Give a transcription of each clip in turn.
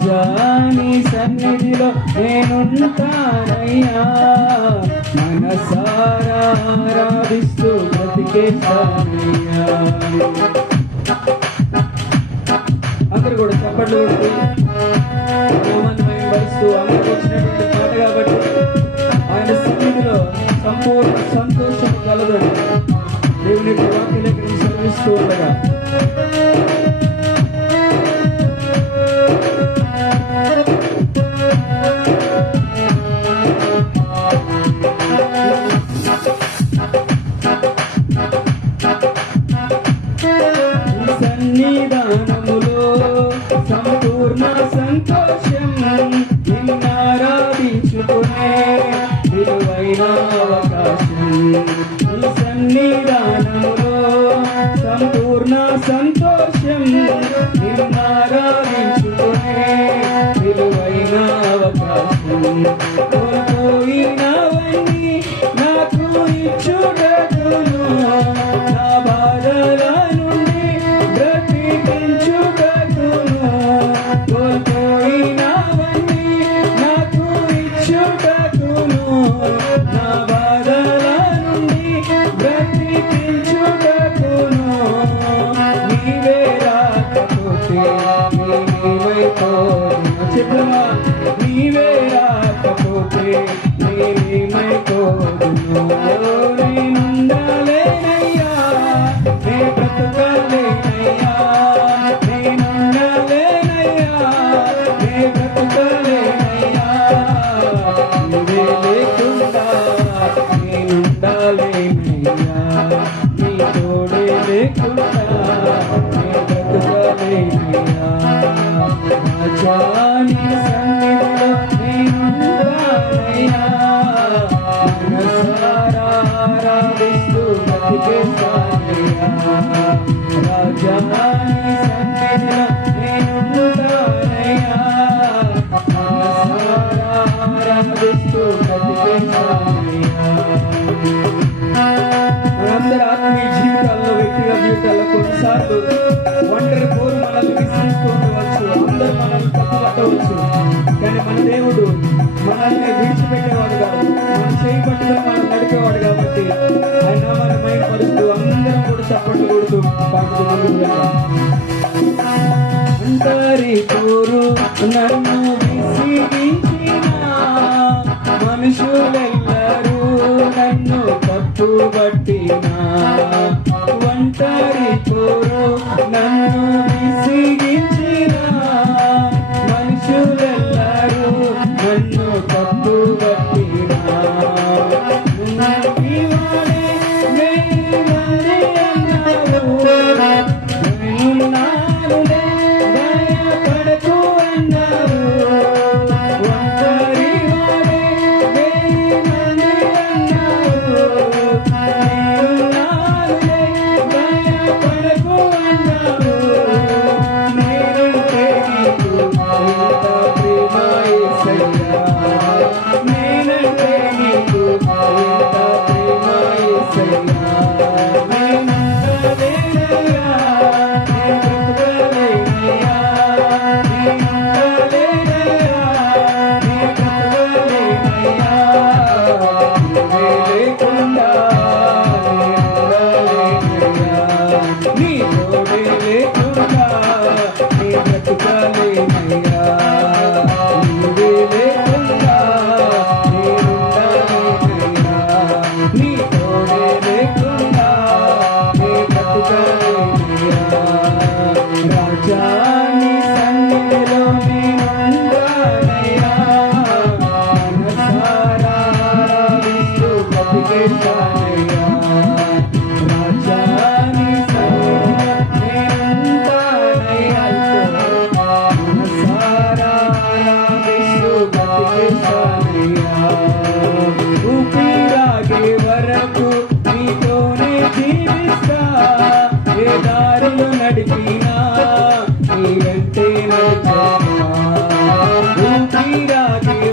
జాని సన్నిధిలో నేనుంటానయ్యా. మనసారా ఆరాధిస్తూ అందరు కూడా చెప్పట్లు వచ్చినటువంటి Thank you. Wow. అందరి కోరు నన్ను విసిగించిన. మనుషులెల్లరూ నన్ను తప్పు పట్టిన ఒంటరి కోరు నన్ను Thank you. దారులు నడిపినా నీ వెంటే నడిపారాగి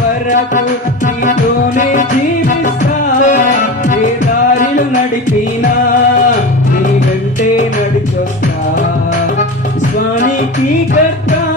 వరకు నీతోనే జీవిస్తా. ఏ దారిలు నడిపినా నీ వెంటే నడిచొస్తా. స్వామికి కర్తా